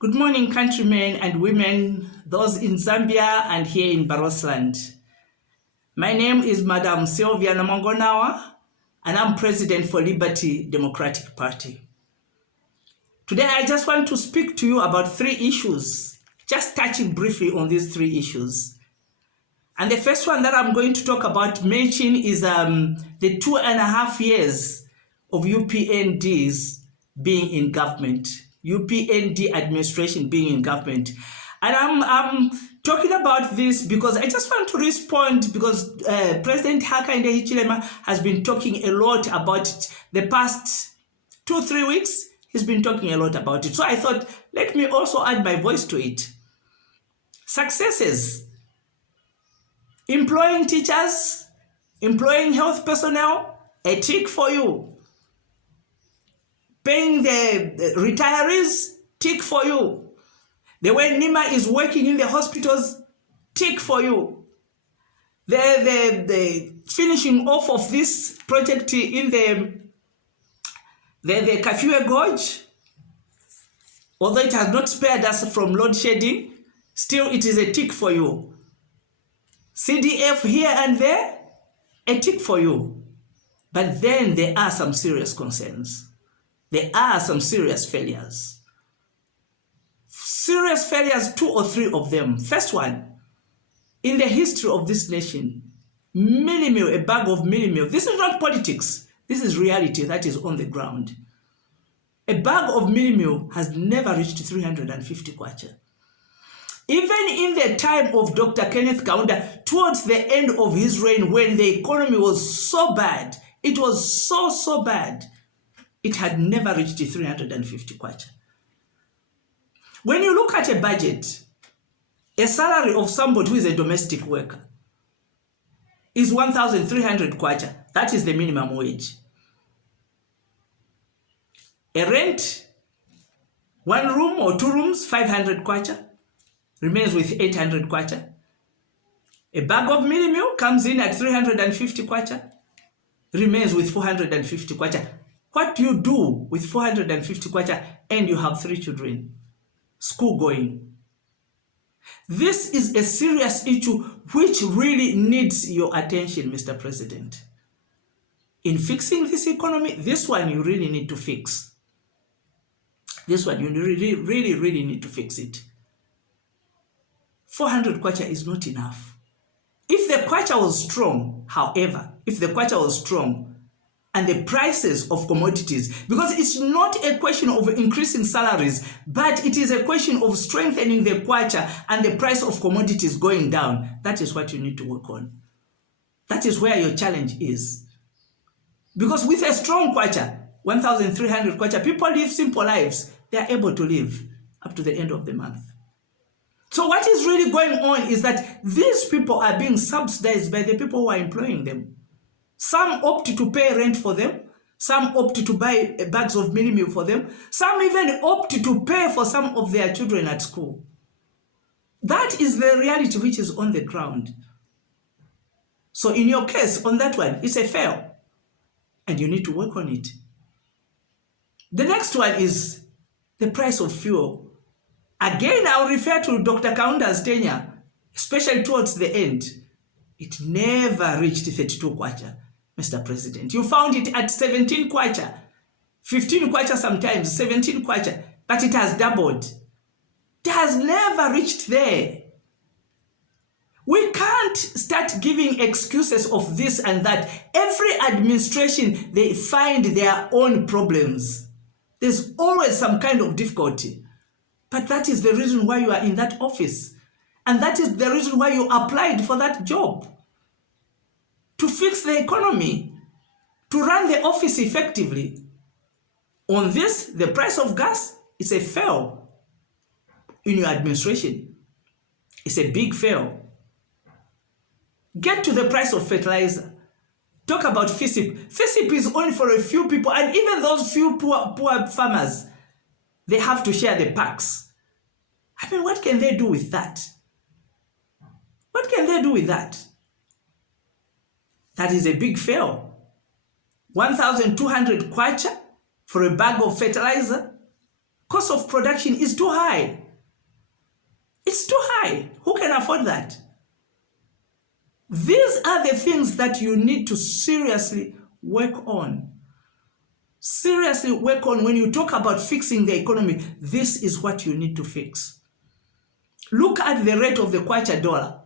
Good morning, countrymen and women, those in Zambia and here in Barosland. My name is Madam Sylvia Namongonawa, and I'm President for Liberty Democratic Party. Today, I just want to speak to you about three issues, just touching briefly on these three issues. And the first one that I'm going to talk about mention is the 2.5 years of UPNDs being in government. UPND administration being in government. And I'm talking about this because I just want to respond because President Hakainde Hichilema has been talking a lot about it. The past 2-3 weeks, he's been talking a lot about it. So I thought, let me also add my voice to it. Successes. Employing teachers, employing health personnel, a tick for you. Paying the retirees, tick for you. The way Nima is working in the hospitals, tick for you. The finishing off of this project in the Kafue Gorge, although it has not spared us from load shedding, still it is a tick for you. CDF here and there, a tick for you. But then there are some serious concerns. There are some serious failures. Serious failures, 2 or 3 of them. First one, in the history of this nation, mini meal, a bag of mini meal. This is not politics. This is reality that is on the ground. A bag of mini meal has never reached 350 kwacha. Even in the time of Dr. Kenneth Kaunda, towards the end of his reign, when the economy was so bad, it was so bad, it had never reached 350 kwacha. When you look at a budget, a salary of somebody who is a domestic worker is 1,300 kwacha. That is the minimum wage. A rent, 1 room or 2 rooms, 500 kwacha, remains with 800 kwacha. A bag of mini meal comes in at 350 kwacha, remains with 450 kwacha. What do you do with 450 kwacha and you have 3 children, school going? This is a serious issue which really needs your attention, Mr. President. In fixing this economy, this one you really need to fix. This one you really need to fix it. 400 kwacha is not enough. If the kwacha was strong, however, if the kwacha was strong, and the prices of commodities, because it's not a question of increasing salaries, but it is a question of strengthening the kwacha and the price of commodities going down. That is what you need to work on. That is where your challenge is. Because with a strong kwacha, 1,300 kwacha, people live simple lives. They are able to live up to the end of the month. So what is really going on is that these people are being subsidized by the people who are employing them. Some opt to pay rent for them. Some opt to buy bags of mini meal for them. Some even opt to pay for some of their children at school. That is the reality which is on the ground. So in your case, on that one, it's a fail. And you need to work on it. The next one is the price of fuel. Again, I'll refer to Dr. Kaunda's tenure, especially towards the end. It never reached 32 kwacha, Mr. President. You found it at 17 kwacha, 15 kwacha sometimes, 17 kwacha, but it has doubled. It has never reached there. We can't start giving excuses of this and that. Every administration, they find their own problems. There's always some kind of difficulty. But that is the reason why you are in that office. And that is the reason why you applied for that job. To fix the economy, to run the office effectively. On this, the price of gas is a fail in your administration. It's a big fail. Get to the price of fertilizer. Talk about FISIP. FISIP is only for a few people, and even those few poor farmers, they have to share the packs. I mean, what can they do with that? What can they do with that? That is a big fail. 1,200 kwacha for a bag of fertilizer. Cost of production is too high. It's too high. Who can afford that? These are the things that you need to seriously work on. Seriously work on. When you talk about fixing the economy, this is what you need to fix. Look at the rate of the kwacha dollar.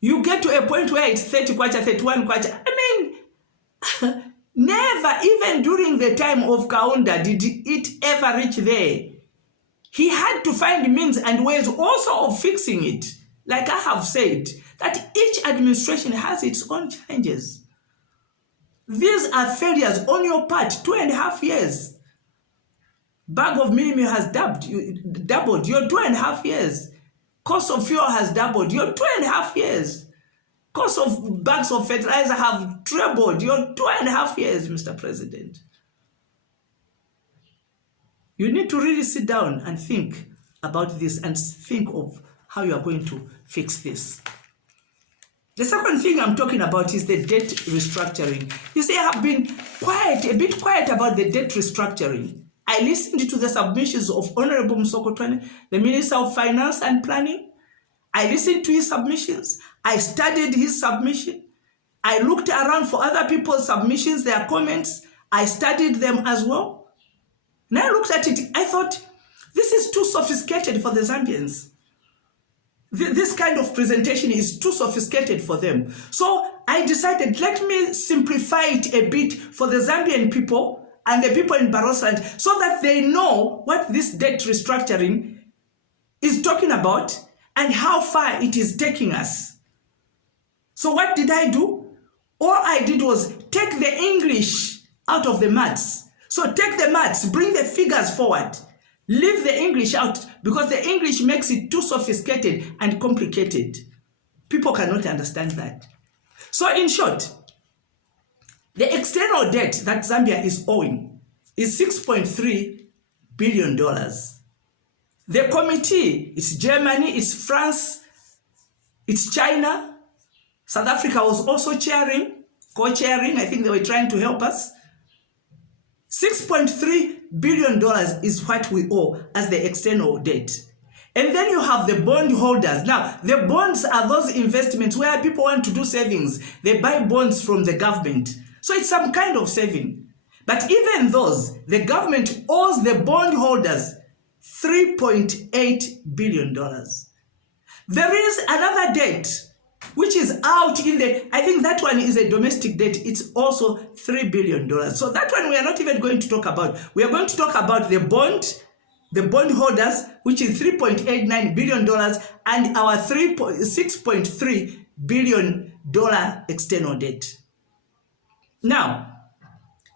You get to a point where it's 30 kwacha, 31 kwacha. I mean, never, even during the time of Kaunda, did it ever reach there. He had to find means and ways also of fixing it. Like I have said, that each administration has its own challenges. These are failures on your part. 2.5 years. Bag of minimum has doubled. Your 2.5 years. Cost of fuel has doubled. Your 2.5 years. Cost of bags of fertilizer have trebled. Your 2.5 years, Mr. President. You need to really sit down and think about this and think of how you are going to fix this. The second thing I'm talking about is the debt restructuring. You see, I have been a bit quiet about the debt restructuring. I listened to the submissions of Honorable Musokotwane, the Minister of Finance and Planning. I listened to his submissions. I studied his submission. I looked around for other people's submissions, their comments. I studied them as well. And I looked at it, I thought, this is too sophisticated for the Zambians. This kind of presentation is too sophisticated for them. So I decided, let me simplify it a bit for the Zambian people and the people in Barosland so that they know what this debt restructuring is talking about and how far it is taking us. So what did I do? All I did was take the English out of the maths. So take the maths, bring the figures forward. Leave the English out because the English makes it too sophisticated and complicated. People cannot understand that. So in short, the external debt that Zambia is owing is $6.3 billion. The committee, it's Germany, it's France, it's China. South Africa was also co-chairing. I think they were trying to help us. $6.3 billion is what we owe as the external debt. And then you have the bond holders. Now, the bonds are those investments where people want to do savings. They buy bonds from the government. So it's some kind of saving. But even those, the government owes the bond holders $3.8 billion. There is another debt which is out in I think that one is a domestic debt. It's also $3 billion. So that one we are not even going to talk about. We are going to talk about the bond holders, which is $3.89 billion, and our $6.3 billion external debt. Now,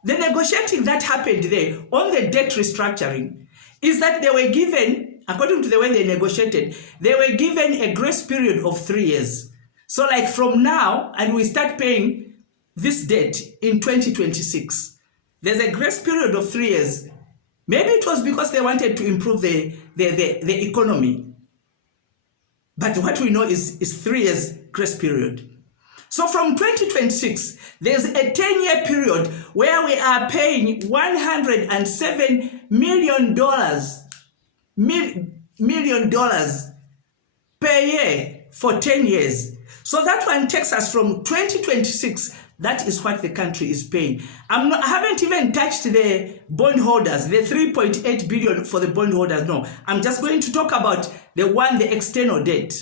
the negotiating that happened there on the debt restructuring is that they were given, according to the way they negotiated, they were given a grace period of 3 years. So like from now, and we start paying this debt in 2026, there's a grace period of 3 years. Maybe it was because they wanted to improve the economy. But what we know is 3 years grace period. So from 2026, there's a 10-year period where we are paying $107 million per year for 10 years. So that one takes us from 2026. That is what the country is paying. I haven't even touched the bondholders, the 3.8 billion for the bondholders. No, I'm just going to talk about the external debt.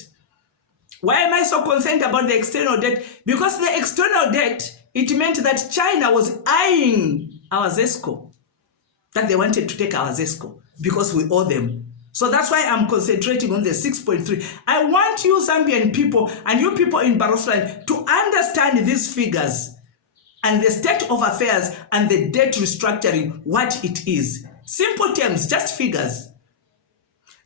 Why am I so concerned about the external debt? Because the external debt, it meant that China was eyeing our ZESCO, that they wanted to take our ZESCO because we owe them. So that's why I'm concentrating on the 6.3. I want you Zambian people and you people in Barosland to understand these figures and the state of affairs and the debt restructuring, what it is. Simple terms, just figures.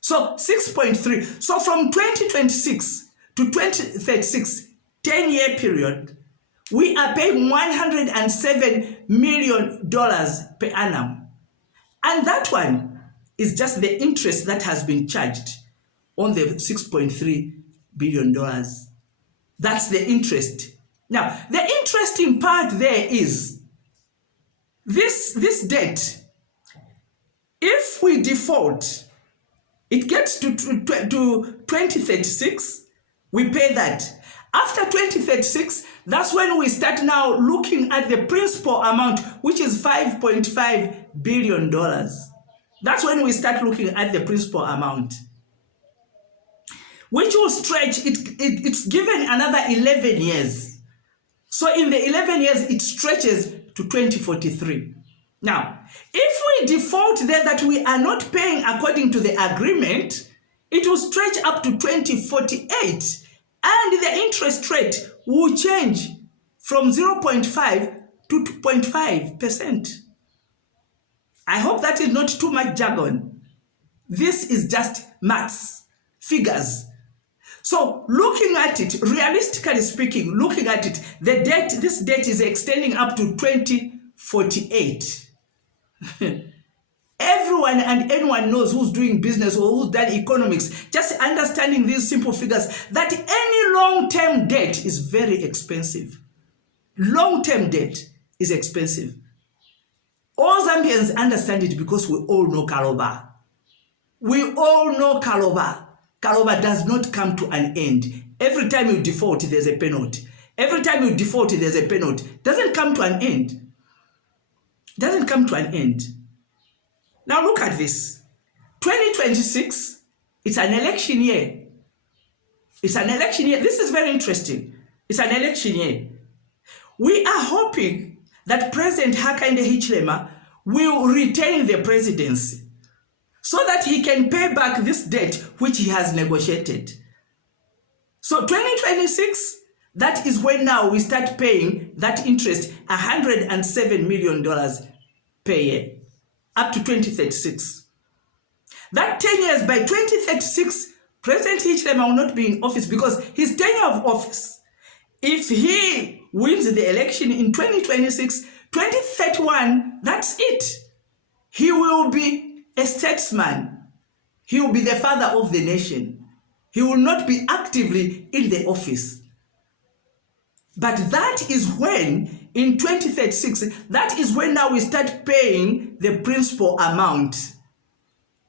So 6.3. So from 2026 to 2036, 10-year period, we are paying $107 million per annum. And that one is just the interest that has been charged on the $6.3 billion. That's the interest. Now, the interesting part there is This debt, if we default, it gets to 2036, we pay that. After 2036, that's when we start now looking at the principal amount, which is $5.5 billion. That's when we start looking at the principal amount, which will stretch, it's given another 11 years. So in the 11 years, it stretches to 2043. Now, if we default there that we are not paying according to the agreement, it will stretch up to 2048. And the interest rate will change from 0.5 to 2.5%. I hope that is not too much jargon. This is just maths, figures. So looking at it, realistically speaking, looking at it, this debt is extending up to 2048. Everyone and anyone knows who's doing business or who's done economics, just understanding these simple figures, that any long-term debt is very expensive. Long-term debt is expensive. All Zambians understand it because we all know Kaloba. We all know Kaloba. Kaloba does not come to an end. Every time you default, there's a penalty. Every time you default, there's a penalty. Doesn't come to an end. Doesn't come to an end. Now look at this. 2026, it's an election year. It's an election year. This is very interesting. It's an election year. We are hoping that President Hakainde Hichilema will retain the presidency so that he can pay back this debt which he has negotiated. So 2026, that is when now we start paying that interest, $107 million per year, up to 2036. That 10 years, by 2036, President Hichilema will not be in office because his tenure of office, if he wins the election in 2026, 2031, that's it. He will be a statesman. He will be the father of the nation. He will not be actively in the office. But that is when, in 2036, that is when now we start paying the principal amount,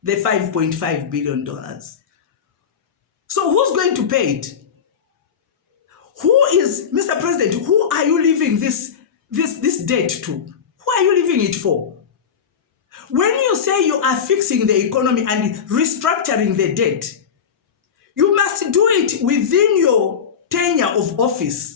the $5.5 billion. So who's going to pay it? Who is, Mr. President, who are you leaving this debt to? Who are you leaving it for? When you say you are fixing the economy and restructuring the debt, you must do it within your tenure of office.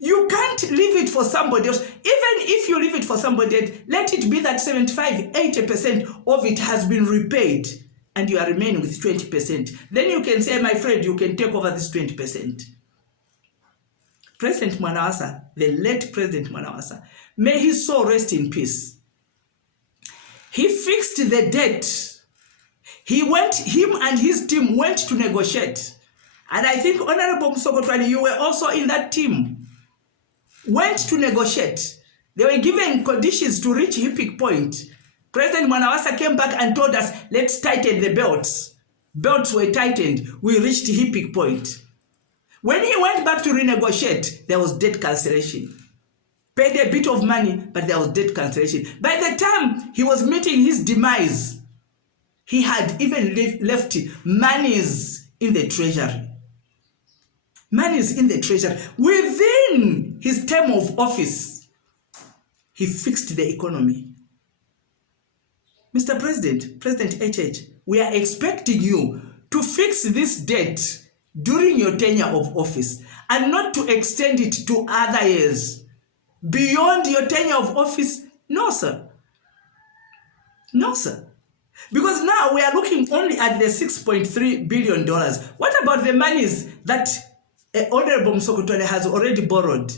You can't leave it for somebody else. Even if you leave it for somebody else, let it be that 75-80% of it has been repaid and you are remaining with 20%. Then you can say, my friend, you can take over this 20%. President Mwanawasa, the late President Mwanawasa, may his soul rest in peace. He fixed the debt. Him and his team went to negotiate. And I think, Honorable Msokotwani, you were also in that team. Went to negotiate. They were given conditions to reach hipping point. President Mwanawasa came back and told us, let's tighten the belts. Belts were tightened. We reached hipping point. When he went back to renegotiate, there was debt cancellation. Paid a bit of money, but there was debt cancellation. By the time he was meeting his demise, he had even left monies in the treasury. Monies in the treasury. Within his term of office, he fixed the economy. Mr. President, President HH, we are expecting you to fix this debt during your tenure of office and not to extend it to other years. Beyond your tenure of office, no, sir. No, sir. Because now we are looking only at the $6.3 billion. What about the monies that Honorable Msokotwani has already borrowed?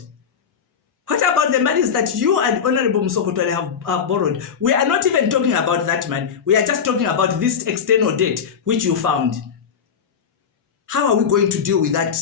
What about the monies that you and Honorable Msokotwani have borrowed? We are not even talking about that money. We are just talking about this external debt which you found. How are we going to deal with that?